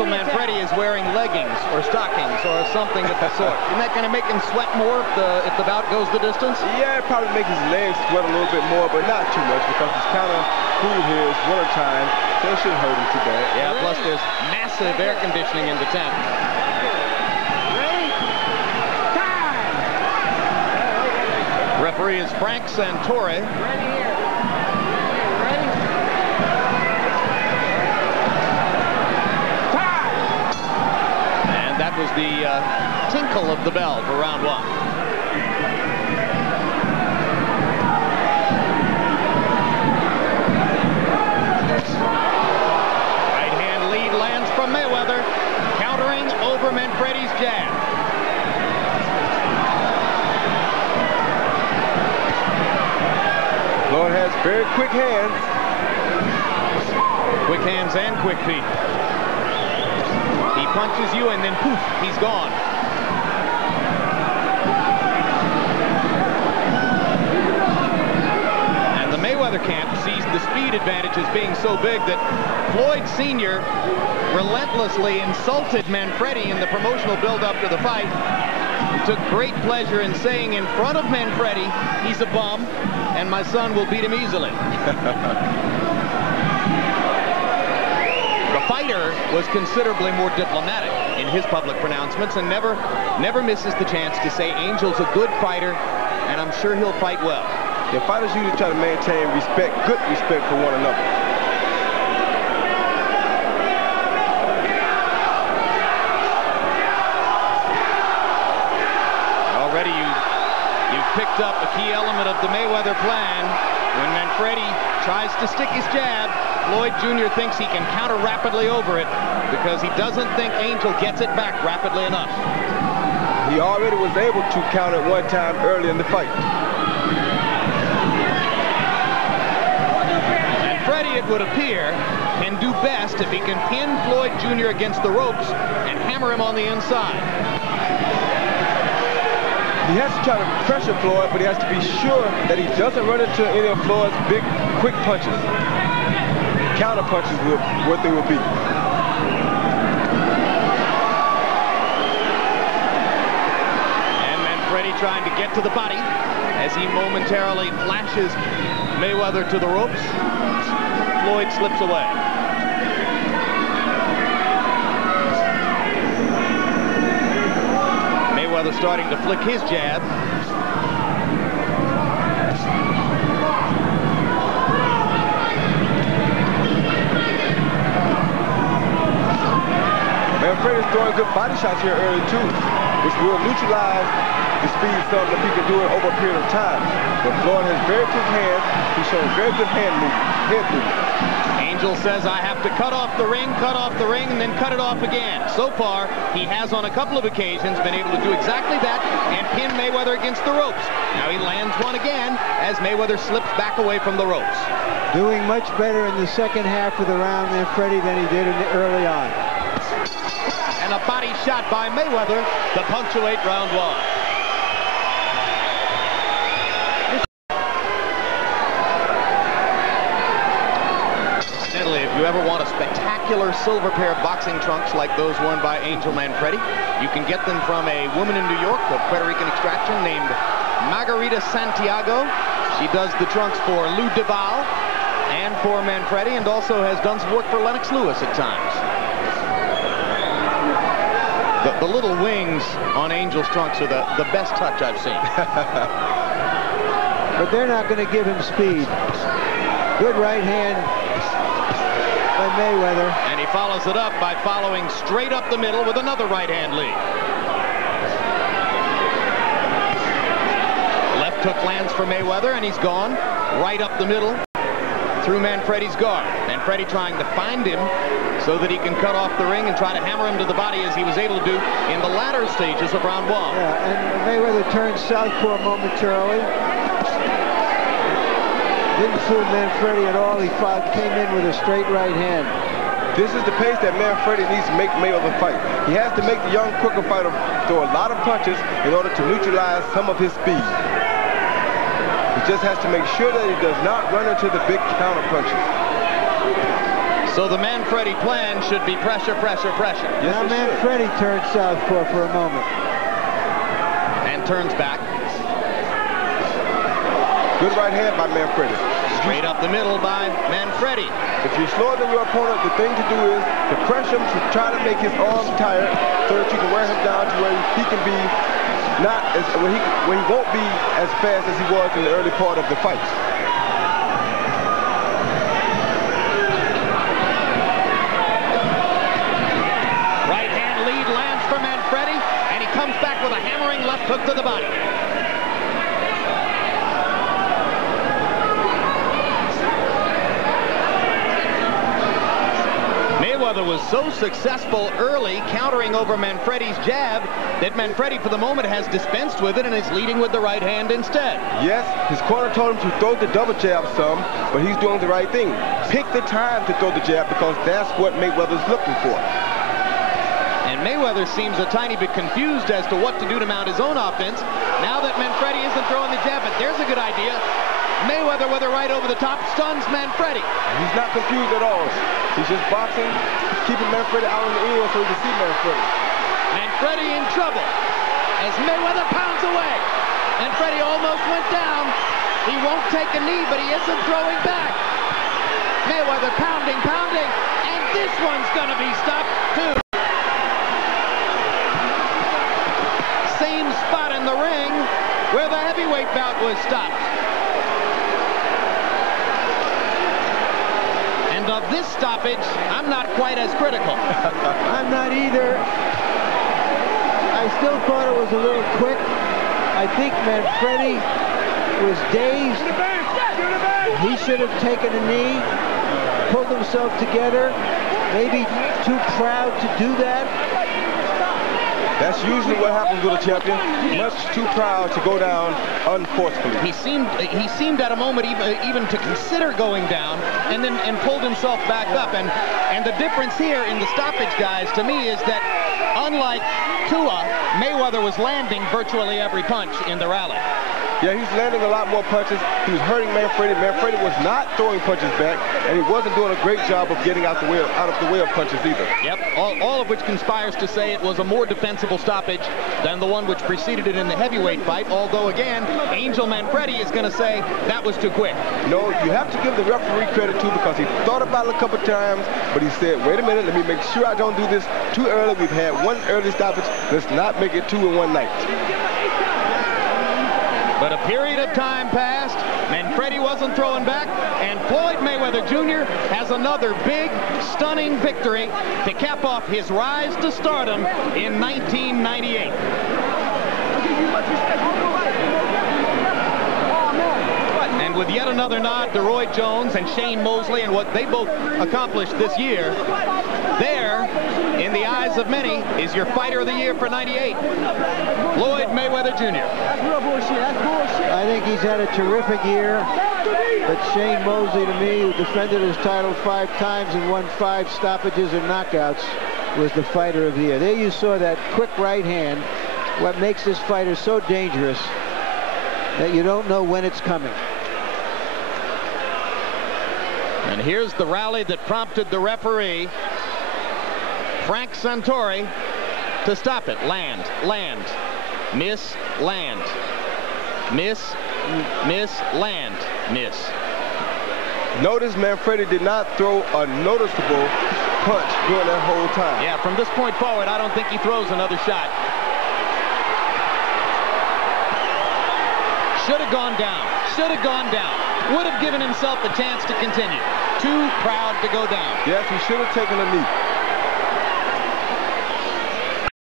Angel Manfredy is wearing leggings or stockings or something of the sort. Isn't that going to make him sweat more if the bout goes the distance? Yeah, it probably make his legs sweat a little bit more, but not too much because it's kind of cool here. It's winter time, so it shouldn't hurt him too bad. Yeah, plus there's massive air conditioning in the tent. Ready? Time! Referee is Frank Santore. Ready here. Ready? Time! And that was the tinkle of the bell for round one. Right hand lead lands from Mayweather, countering over Manfredy's jab. Floyd has very quick hands. Quick hands and quick feet. He punches you and then poof, he's gone. And the Mayweather camp sees the speed advantage as being so big that Floyd Sr. relentlessly insulted Manfredy in the promotional build-up to the fight. He took great pleasure in saying in front of Manfredy, he's a bum, and my son will beat him easily. The fighter was considerably more diplomatic in his public pronouncements and never misses the chance to say Angel's a good fighter, and I'm sure he'll fight well. The fighters usually try to maintain respect, good respect for one another. Already you've picked up a key element of the Mayweather plan. When Manfredy tries to stick his jab, Floyd Jr. thinks he can counter rapidly over it because he doesn't think Angel gets it back rapidly enough. He already was able to counter one time early in the fight. Manfredy, it would appear, can do best if he can pin Floyd Jr. against the ropes and hammer him on the inside. He has to try to pressure Floyd, but he has to be sure that he doesn't run into any of Floyd's big, quick punches. Counter punches what they will be. And Manfredy trying to get to the body as he momentarily flashes Mayweather to the ropes. Floyd slips away. Mayweather starting to flick his jab. Manfredy's throwing good body shots here early too, which will neutralize the speed some if he can do it over a period of time. But Floyd has very quick hands. He's showing very good head movement. Angel says, I have to cut off the ring, and then cut it off again. So far, he has on a couple of occasions been able to do exactly that and pin Mayweather against the ropes. Now he lands one again as Mayweather slips back away from the ropes. Doing much better in the second half of the round, Manfredy, than he did early on. And a body shot by Mayweather to punctuate round one. Incidentally, if you ever want a spectacular silver pair of boxing trunks like those worn by Angel Manfredy, you can get them from a woman in New York of Puerto Rican extraction named Margarita Santiago. She does the trunks for Lou Duval and for Manfredy, and also has done some work for Lennox Lewis at times. The little wings on Angel's trunks are the best touch I've seen. But they're not going to give him speed. Good right hand by Mayweather. And he follows it up by following straight up the middle with another right hand lead. Left hook lands for Mayweather, and he's gone right up the middle through Manfredy's guard. Manfredy trying to find him so that he can cut off the ring and try to hammer him to the body as he was able to do in the latter stages of round one. Yeah, and Mayweather turned southpaw momentarily. Didn't fool Manfredy at all. He came in with a straight right hand. This is the pace that Manfredy needs to make Mayweather fight. He has to make the young, quicker fighter throw a lot of punches in order to neutralize some of his speed. He just has to make sure that he does not run into the big counter punches. So the Manfredy plan should be pressure, pressure, pressure. Yes, Now Manfredy turns southpaw for a moment. And turns back. Good right hand by Manfredy. Straight up the middle by Manfredy. If you're slower than your opponent, the thing to do is to press him to try to make his arms tired so that you can wear him down to where he can be not as where he won't be as fast as he was in the early part of the fight. Right hand lead lands for Manfredy, and he comes back with a hammering left hook to the body. Mayweather was so successful early countering over Manfredy's jab that Manfredy for the moment has dispensed with it and is leading with the right hand instead. Yes, his corner told him to throw the double jab some, but he's doing the right thing. Pick the time to throw the jab because that's what Mayweather's looking for. And Mayweather seems a tiny bit confused as to what to do to mount his own offense now that Manfredy isn't throwing the jab, but there's a good idea. Mayweather with a right over the top stuns Manfredy. He's not confused at all. He's just boxing, keeping Manfredy out in the ear so he can see Manfredy. Manfredy in trouble as Mayweather pounds away. Manfredy almost went down. He won't take a knee, but he isn't throwing back. Mayweather pounding, pounding, and this one's gonna be stopped too. Same spot in the ring where the heavyweight bout was stopped. And of this stoppage, I'm not quite as critical. I'm not either. I still thought it was a little quick. I think Manfredy was dazed. He should have taken a knee, pulled himself together, maybe too proud to do that. That's usually what happens with a champion. Much too proud to go down unforcefully. He seemed at a moment even to consider going down, and pulled himself back up. And the difference here in the stoppage, guys, to me, is that unlike Tua, Mayweather was landing virtually every punch in the rally. Yeah, he's landing a lot more punches. He was hurting Manfredy. Manfredy was not throwing punches back, and he wasn't doing a great job of getting out of the way of punches either. Yep, all of which conspires to say it was a more defensible stoppage than the one which preceded it in the heavyweight fight, although again, Angel Manfredy is going to say that was too quick. No, you have to give the referee credit too, because he thought about it a couple times, but he said, wait a minute, let me make sure I don't do this too early. We've had one early stoppage. Let's not make it two in one night. But a period of time passed, Manfredy wasn't throwing back, and Floyd Mayweather Jr. has another big, stunning victory to cap off his rise to stardom in 1998. And with yet another nod to Roy Jones and Shane Mosley and what they both accomplished this year, there, in the eyes of many, is your fighter of the year for 98, Floyd Mayweather Jr. That's real bullshit. That's bullshit. I think he's had a terrific year. But Shane Mosley, to me, who defended his title 5 times and won 5 stoppages and knockouts, was the fighter of the year. There you saw that quick right hand, what makes this fighter so dangerous that you don't know when it's coming. And here's the rally that prompted the referee, Frank Santori, to stop it. Land, land, miss, land, miss, miss, land, miss. Notice Manfredy did not throw a noticeable punch during that whole time. Yeah, from this point forward, I don't think he throws another shot. Should have gone down. Should have gone down. Would have given himself a chance to continue. Too proud to go down. Yes, he should have taken a knee.